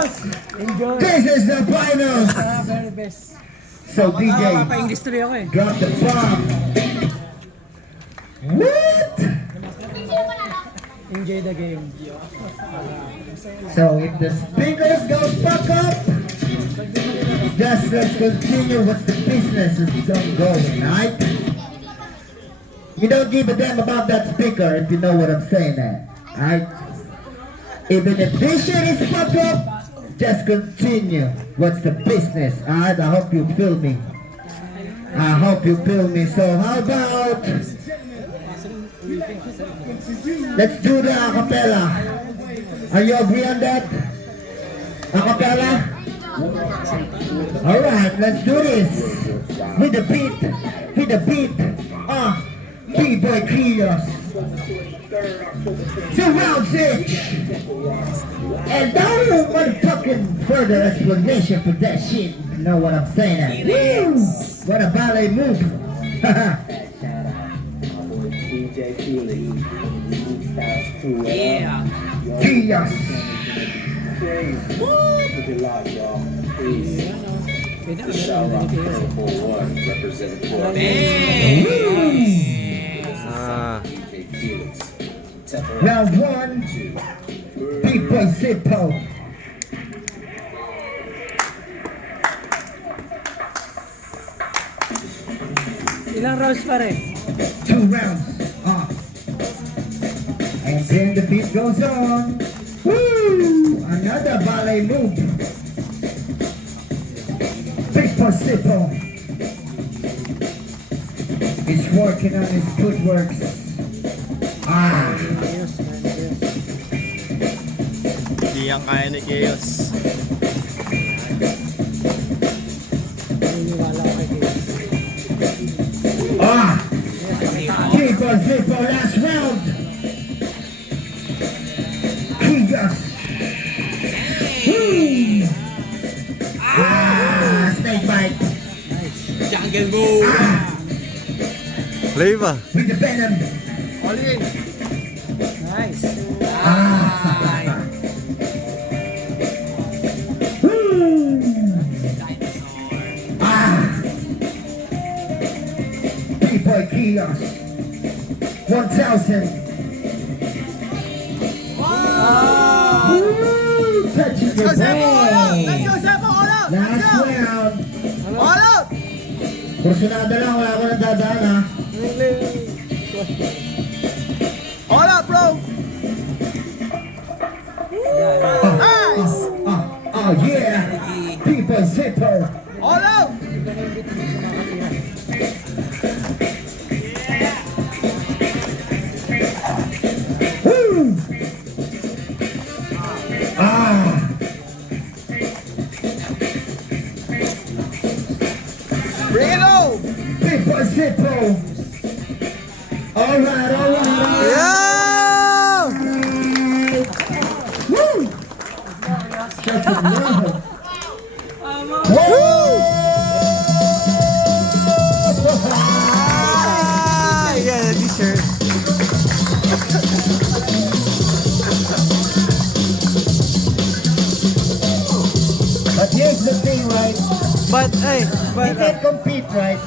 Kyeos! Enjoy! This is the final. Very best. So DJ, Mapa-English tuloy ako eh. drop the bomb. What? Enjoy the game. So if the speakers goes back up, just let's continue. What's the business is ongoing, right? You don't give a damn about that speaker if you know what I'm saying there, right? Even if this shit is back up, just continue. What's the business, alright? I hope you feel me. I hope you feel me. So how about let's do the acapella. Are you agree on that? Acapella? Alright, let's do this. With the beat. With the beat. B-Boy Kyeos. 2 rounds each. And no motherfucking further explanation for that shit. You know what I'm saying? Woo! What a ballet move. Yeah! Kyeos. Round 1. B-Boy Zippo. Ilang rounds pa rin? 2 rounds. And then the beat goes on. Woo! Another ballet move. B-Boy Zippo. He's working on his footwork. Hindi yan kaya ni Kyeos. Naniniwala ko kay Kyeos. B-Boy Zippo, last round. Kyeos. Snake bite. Jungle move! Flavor. With the venom. All in! Nice! B-Boy Kyeos. 1,000. Touching the ball. Let's go, Zippo! All out! Last round. All out! Kursunada lang, wala ko nang dadaan ha. All out, bro! Nice! Oh yeah. B-Boy Zippo. All out! Woo! Bring it home! B-Boy Zippo. Alright. Yeah! Woo! Just a love. Yeah, the t-shirt. But here's the thing, right? But, You can't compete, right?